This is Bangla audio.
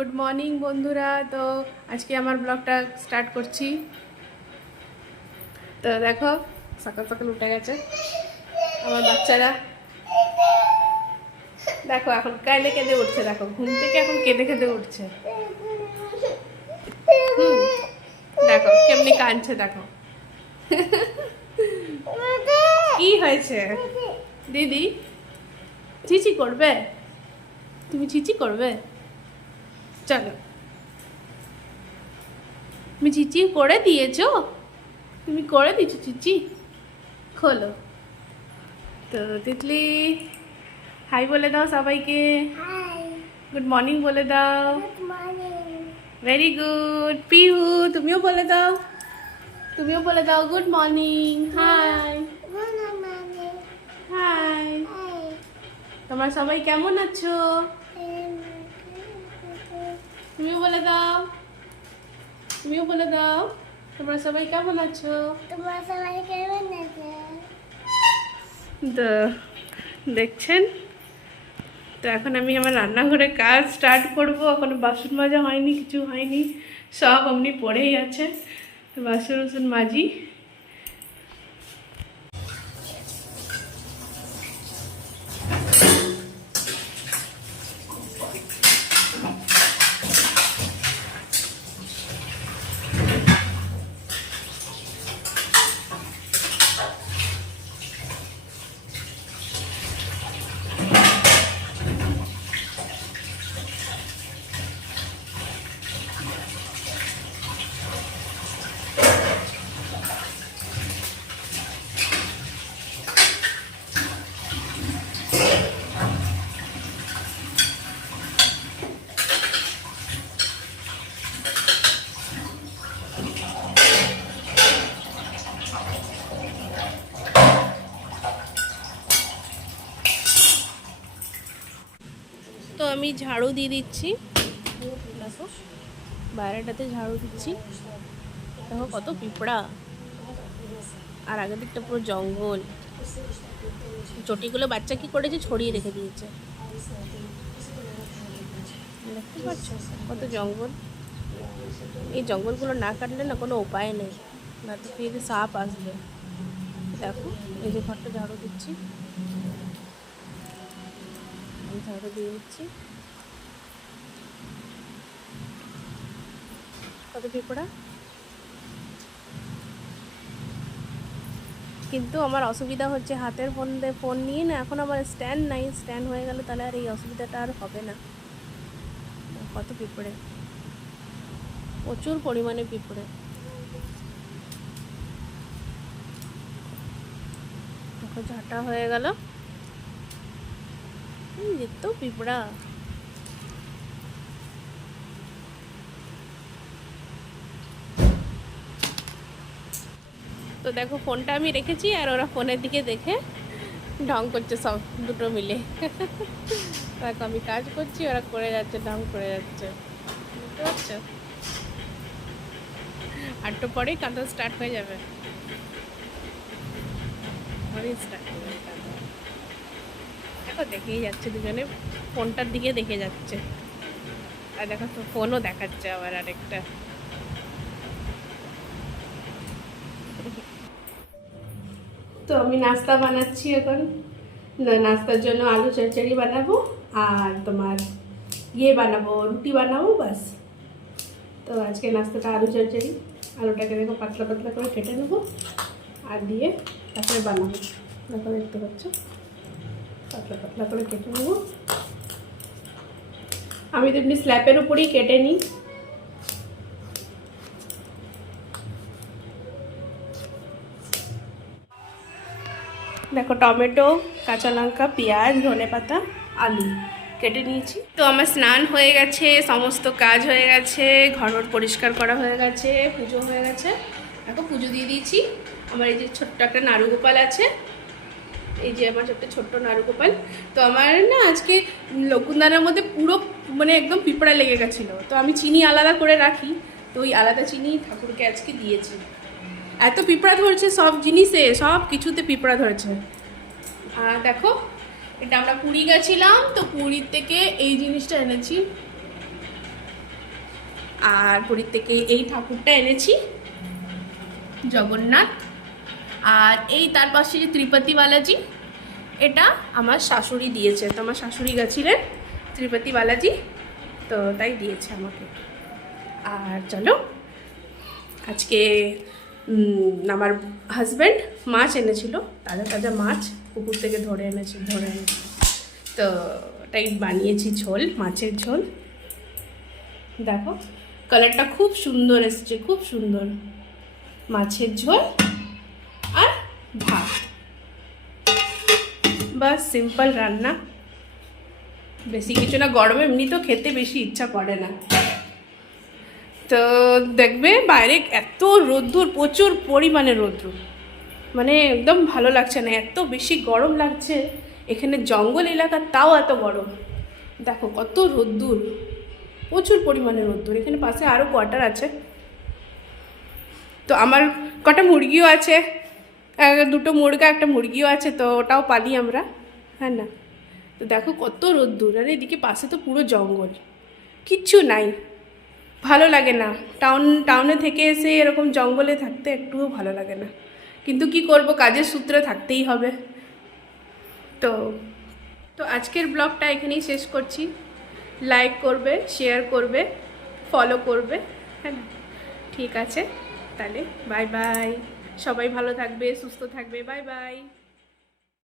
গুড মর্নিং বন্ধুরা। তো আজকে আমার ব্লগটা স্টার্ট করছি। তো দেখো সকাল সকাল উঠে গেছে আমার বাচ্চারা। দেখো এখন কাঁদে কেঁদে উঠছে, দেখো ঘুম থেকে এখন কেঁদে কেঁদে উঠছে। দেখো কেমনি কাঁদছে, দেখো কি হয়েছে দিদি? চিচি করবে? তুমি চিচি করবে? চলো, তুমি চিচি করে দিয়েছো? তুমি করে দিয়েছো চিচি? খোলো। তো তিতলি হাই বলে দাও সবাইকে। গুড মর্নিং বলে দাও। Very good. পিহু তুমিও বলে দাও, তুমিও বলে দাও গুড মর্নিং। High high. তোমরা সবাই কেমন আছো? তুমিও বলে দাও, তুমিও বলে দাও তোমরা সবাই কেমন আছো? তোমরা সবাই কেমন আছো? তো দেখছেন, তো এখন আমি আমার রান্নাঘরে কাজ স্টার্ট করবো। এখনো বাসন মাজা হয়নি, কিছু হয়নি, সব অমনি পড়েই আছে। তো বাসন টাসন মাজি। তো আমি ঝাড়ু দিয়ে দিচ্ছি, দেখো বাইরেটাতে ঝাড়ু দিচ্ছি। দেখো কত পিঁপড়া, আর আগের দিকটা পুরো জঙ্গল। চটিগুলো বাচ্চা কি করেছে, ছড়িয়ে রেখে দিয়েছে। দেখতে পাচ্ছ কত জঙ্গল। এই জঙ্গলগুলো না কাটলে না কোনো উপায় নেই, না তো ফির সাপ আসবে। দেখো এই যে ঘরটা ঝাড়ু দিচ্ছি, আমি ঝাড়ু দিয়ে দিচ্ছি। কত পিঁপড়া। কিন্তু আমার অসুবিধা হচ্ছে হাতের ফোন নিয়ে না, এখন আমার স্ট্যান্ড নাই। স্ট্যান্ড হয়ে গেলে তাহলে আর এই অসুবিধাটা আর হবে না। কত পিঁপড়ে, প্রচুর পরিমাণে পিঁপড়ে। দেখো ঝাঁটা হয়ে গেল, যেত পিঁপড়া। তো দেখো ফোনটা আমি রেখেছি, আর ওরা ফোনের দিকে দেখে ঢং করছে সব দুটো মিলে। দেখো আমি কাজ করছি, ওরা করে যাচ্ছে, ঢং করে যাচ্ছে, বুঝতে পারছো? আটটু পরেই কাঁদা স্টার্ট হয়ে যাবে, স্টার্ট হয়ে যাবে কাঁদা। দেখো দেখেই যাচ্ছে দুজনে, ফোনটার দিকে দেখে যাচ্ছে। আর দেখো তো ফোনও দেখাচ্ছে আবার আরেকটা। তো আমি নাস্তা বানাচ্ছি এখন। নাস্তার জন্য আলু চচ্চড়ি বানাবো, আর তোমার বানাবো, রুটি বানাবো, বাস। তো আজকে নাস্তাটা আলু চচ্চড়ি। আলুটাকে দেখো পাতলা পাতলা করে কেটে নেবো, আর দিয়ে তারপরে বানাবো। দেখো দেখতে পাচ্ছ, পাতলা পাতলা করে কেটে নেবো। আমি তো এমনি স্ল্যাপের উপরেই কেটে নিই। দেখো টমেটো, কাঁচা লঙ্কা, পেঁয়াজ, ধনেপাতা, আলু কেটে নিয়েছি। তো আমার স্নান হয়ে গেছে, সমস্ত কাজ হয়ে গেছে, ঘর পরিষ্কার করা হয়ে গেছে, পুজো হয়ে গেছে। দেখো পুজো দিয়ে দিয়েছি। আমার এই যে ছোট্ট একটা নাড়ুগোপাল আছে, এই যে আমার ছোট্ট নাড়ুগোপাল। তো আমার না আজকে লকুনদানার মধ্যে পুরো মানে একদম পিঁপড়া লেগে গেছিলো। তো আমি চিনি আলাদা করে রাখি, তো ওই আলাদা চিনি ঠাকুরকে আজকে দিয়েছি। এত পিঁপড়া ধরেছে সব জিনিসে, সব কিছুতে পিঁপড়া ধরেছে। আর দেখো এটা আমরা পুরী গেছিলাম, তো পুরীর থেকে এই জিনিসটা এনেছি। আর পুরীর থেকে এই ঠাকুরটা এনেছি, জগন্নাথ। আর এই তার পাশে যে ত্রিপতি বালাজি, এটা আমার শাশুড়ি দিয়েছে। তো আমার শাশুড়ি গেছিলেন ত্রিপতি বালাজি, তো তাই দিয়েছে আমাকে। আর চলো, আজকে আমার হাজব্যান্ড মাছ এনেছিল, তাজা তাজা মাছ পুকুর থেকে ধরে এনেছে। তো তাই বানিয়েছি ঝোল, মাছের ঝোল। দেখো কালারটা খুব সুন্দর এসছে, খুব সুন্দর। মাছের ঝোল আর ভাত, বাস সিম্পল রান্না, বেশি কিছু না। গরমে এমনিতেও খেতে বেশি ইচ্ছা করে না। তো দেখবে বাইরে এত রোদ্দুর, প্রচুর পরিমাণে রোদ্দুর, মানে একদম ভালো লাগছে না, এত বেশি গরম লাগছে। এখানে জঙ্গল এলাকা, তাও এত গরম। দেখো কত রোদ্দুর, প্রচুর পরিমাণে রোদ্দুর। এখানে পাশে আরও কোয়ার্টার আছে। তো আমার কটা মুরগিও আছে, দুটো মুরগা একটা মুরগিও আছে, তো ওটাও পালি আমরা, হ্যাঁ না। তো দেখো কত রোদ্দুর, আর এদিকে পাশে তো পুরো জঙ্গল, কিচ্ছু নাই, ভালো লাগে না। টাউনে থেকে এসে এরকম জঙ্গলে থাকতে একটুও ভালো লাগে না, কিন্তু কি করব, কাজের সূত্রে থাকতেই হবে। তো আজকের ব্লগটা এখানেই শেষ করছি। লাইক করবে, শেয়ার করবে, ফলো করবে, হ্যাঁ না। ঠিক আছে, তাহলে বাই বাই। সবাই ভালো থাকবে, সুস্থ থাকবে, বাই বাই।